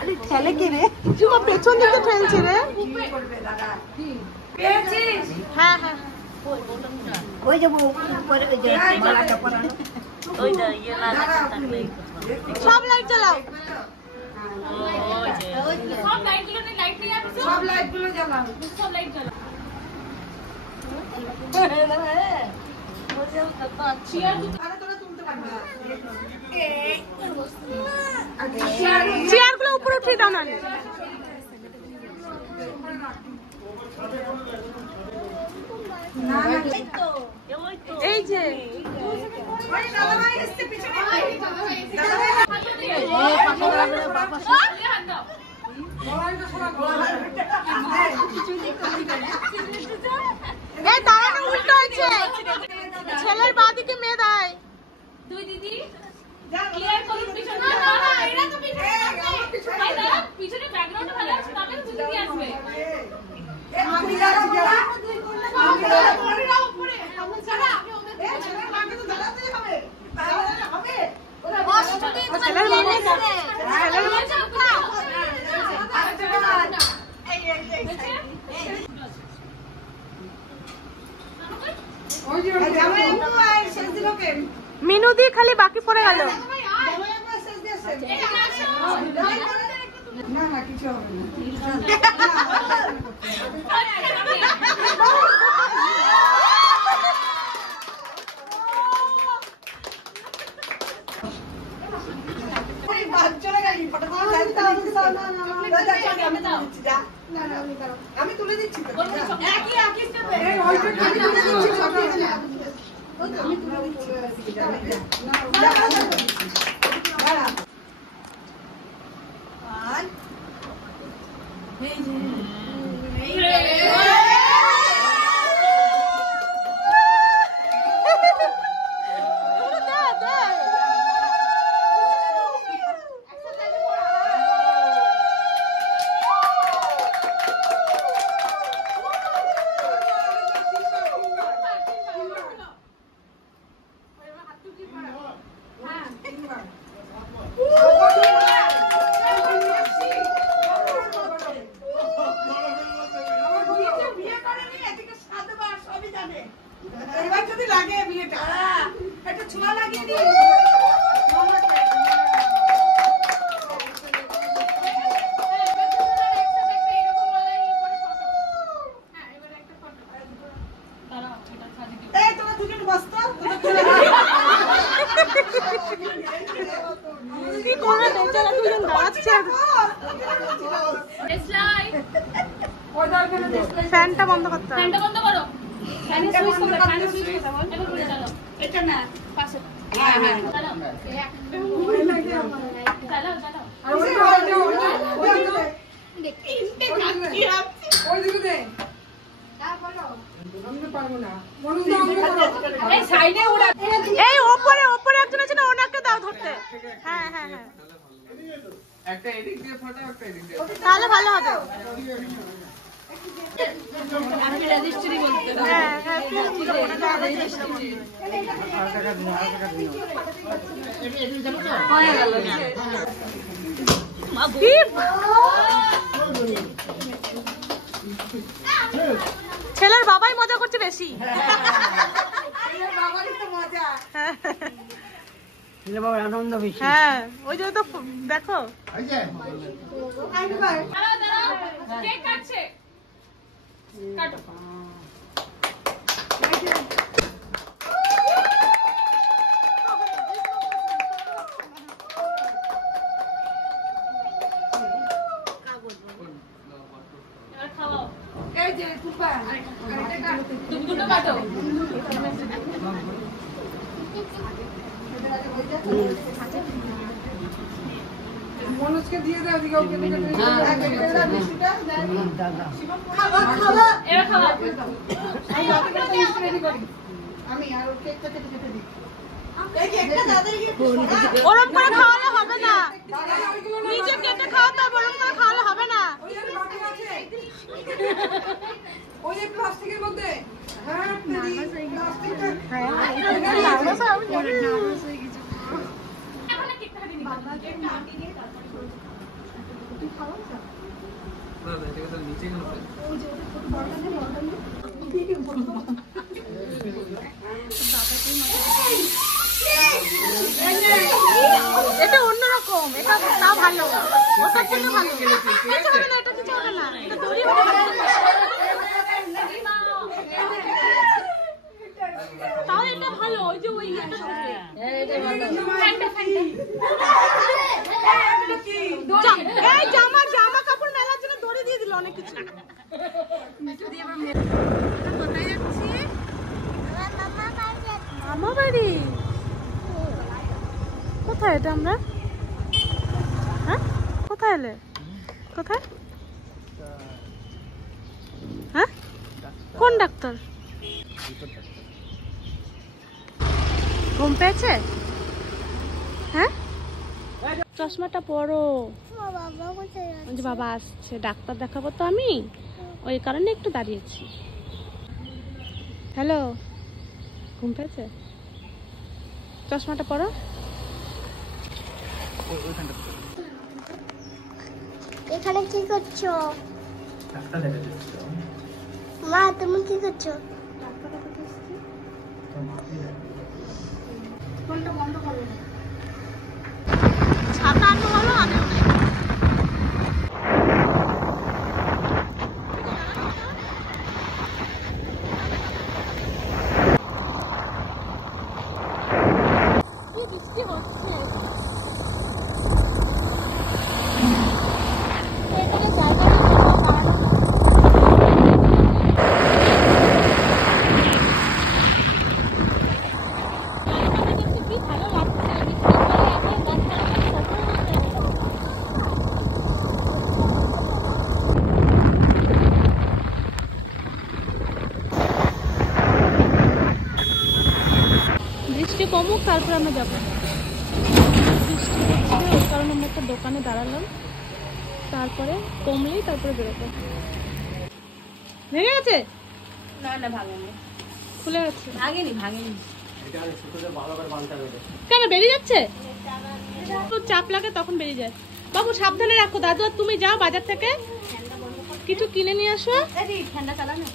আরে ঠেলে কে রে? চুমা পেছন দিকে ঠেলছে রে। পেয়েছিস? হ্যাঁ হ্যাঁ। ওই যে উপরে ওই যে গলাটা পরানো। ওই যে ইয়ে লাগানো থাকলে সব লাইট জ্বালাও। ওই যে সব লাইটগুলো নেই, লাইট নেই আপনি সব লাইটগুলো জ্বালাও। সব লাইট জ্বালাও। চেয়ার গুলো উপরে উঠিয়ে দাও না। এই যে এই দাঁড়ানো উল্টো হয়েছে। ছেলের বাদিকে মেয়ে দেয়। দুই দিদি ক্লিয়ার করুন পিছনে। না না না, এরা তো পিছনে আসবে। ভাই দাঁড়া, পিছনে ব্যাকগ্রাউন্ডটা ভালো আছে, তবে তো দিদি আসবে। আমি দাঁড়াবো না। আমি দাঁড়াবো না উপরে। ছাড়া আপনি ওদের ছেলের মাকে তো দাঁড়াতেই হবে। দাঁড়ালে হবে। ছেলের মেয়ে ছেলের ওই যে জামাই একটু আর শেষ দিল কে? মিনুদি খালি বাকি পড়ে গেল। জামাই একবার শেষ দিয়েছে। না না কিছু হবে না। আমি তুলে দিচ্ছি। এবার যদি লাগে বিয়েটা একটা ছোঁয়া লাগিয়ে দিই। এই তোরা দুজন বসতো। কি করে বেচারা দুজন দাঁড়াচ্ছে। ফ্যানটা বন্ধ করতে হবে। ফ্যানটা বন্ধ করো। ফ্যানের সুইচ করো, ফ্যানের সুইচ করো। এবার করে চালাও। এটা না পাশে হ্যাঁ হ্যাঁ চালাও। চালাও চালাও। আর ওই দিকে দে। আমি পারবো না। মনুজ এই সাইডে ওড়া। এই ওপরে ওপরে একজন আছে না, ওনাকে দাও ধরতে। হ্যাঁ হ্যাঁ হ্যাঁ, একটা এদিক দিয়ে ফটো, একটা এদিক দিয়ে। তাহলে ভালো হবে। আপনি রেজিস্ট্রি বলতে দাও। হ্যাঁ হ্যাঁ, রেজিস্ট্রি। হয়ে গেল না ছেলের বাবাই মজা করছে বেশি। বাবারই তো মজা। ছেলে বাবার আনন্দ বেশি। হ্যাঁ ওই জন্য তো দেখো। দাঁড়াও দাঁড়াও, কেক কাটছে। কাটো। এবার খাওয়াও। এই যে কুপা দুটো কাটো। মনোজকে দিয়ে দাও দিকে ওকে দিকে মিষ্টিটা এবার খাওয়াও। আমি আর কেকটা কেটে কেটে দিই। ওরম করে খাওয়ালে হবে না, নিজে কেটে খাওয়াতে হবে, ওরম করে খাওয়ালে হবে না। ওই যে প্লাস্টিকের মধ্যে হ্যাঁ প্লাস্টিকটা নার্ভাস হয়ে গেছে। না না এটাকে তো নিচে কেন ফেলে? এটা অন্যরকম, এটা তা ভালো, ওটা কিন্তু ভালো। কিছু হবে না, এটা কিছু হবে না, এটা দড়ি হবে না। তাও এটা ভালো, ওই যে ওই ইয়েটা থাকে। এই জামা কাপড় মেলার জন্য দড়ি দিয়ে দিল অনেক কিছু। কোথায় যাচ্ছি? মামা বাড়ি। কোথায় এটা আমরা? হ্যাঁ কোথায় এলে? কোথায়? হ্যাঁ কোন ডাক্তার? ঘুম পেয়েছে? হ্যাঁ চশমাটা পরো। ওই যে বাবা আসছে, ডাক্তার দেখাবো তো আমি, ওই কারণে একটু দাঁড়িয়েছি। হ্যালো, ঘুম পেয়েছে? চশমাটা পরো। এখানে কি করছো? মা তুমি কি করছো? ছাতা আনতে বলো, আনেও নাই। কি বৃষ্টি হচ্ছে। এখানে জায়গা নেই দাঁড়ানো। কি ভালো লাগছে, বৃষ্টির পরে এখন বৃষ্টি কমুক তারপর আমরা যাবো। বৃষ্টি হচ্ছে ওই কারণে আমরা একটা দোকানে দাঁড়ালাম, তারপরে কমলেই তারপরে বেরোবো। ভেঙে গেছে? না না ভাঙেনি, খুলে গেছে? ভাঙেনি ভাঙেনি। কেন বেরিয়ে যাচ্ছে? তো চাপ লাগে তখন বেরিয়ে যায়। বাবু সাবধানে রাখো, দাদু আর তুমি যাও বাজার থেকে কিছু কিনে নিয়ে আসো। ঠান্ডা চালানো